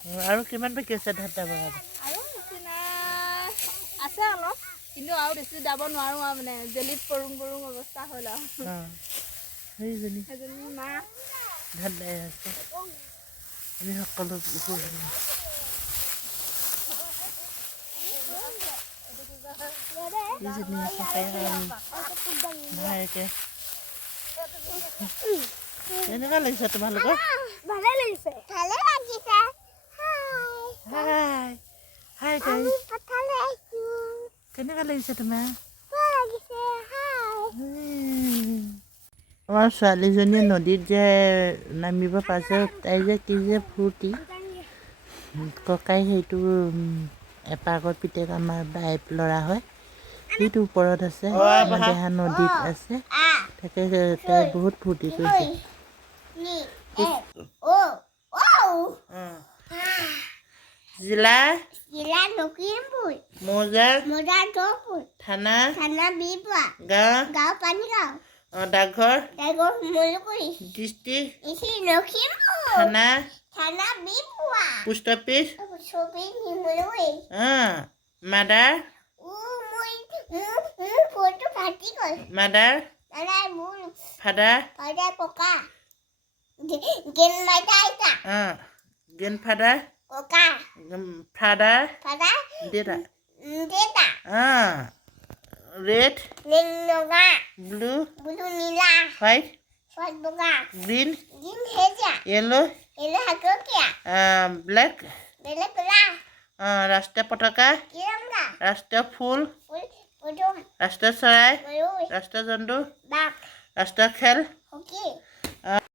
আৰু কিমান বাকী আছে ধান দাবৰ আৰু নিচিনা আছে অলপ কিন্তু আৰু বেছি যাব নোৱাৰোঁ আৰু মানে জেলিত পৰুং অৱস্থা হ'ল আৰু সেইজনী মা ধান দাই আছে আমি সকলো ভাইকে কেনেকুৱা লাগিছে তোমালোকৰ ভালে লাগিছে হাই হাই কেনেকুৱা লাগিছে তোমাৰ আমাৰ ছোৱালীজনীয়ে নদীত যে নামিব পাইছে তাই যে কি যে ফূৰ্তি ককাই সেইটো এপাকত পিতেক আমাৰ বাইপ ল'ৰা হয় সেইটো ওপৰত আছে দেহা নদীত আছে তাকে তাই বহুত ফূৰ্তি কৰিছে জিলা থানা গাঁও ডাকঘৰ ডিষ্ট্ৰিক্ট থানা post office mother father grandfather father দেউতা red blue white green yellow black ৰাষ্ট্ৰীয় পতাকা ৰাষ্ট্ৰীয় ফুল ৰাষ্ট্ৰীয় চৰাই ৰাষ্ট্ৰীয় জন্তু ৰাষ্ট্ৰীয় খেল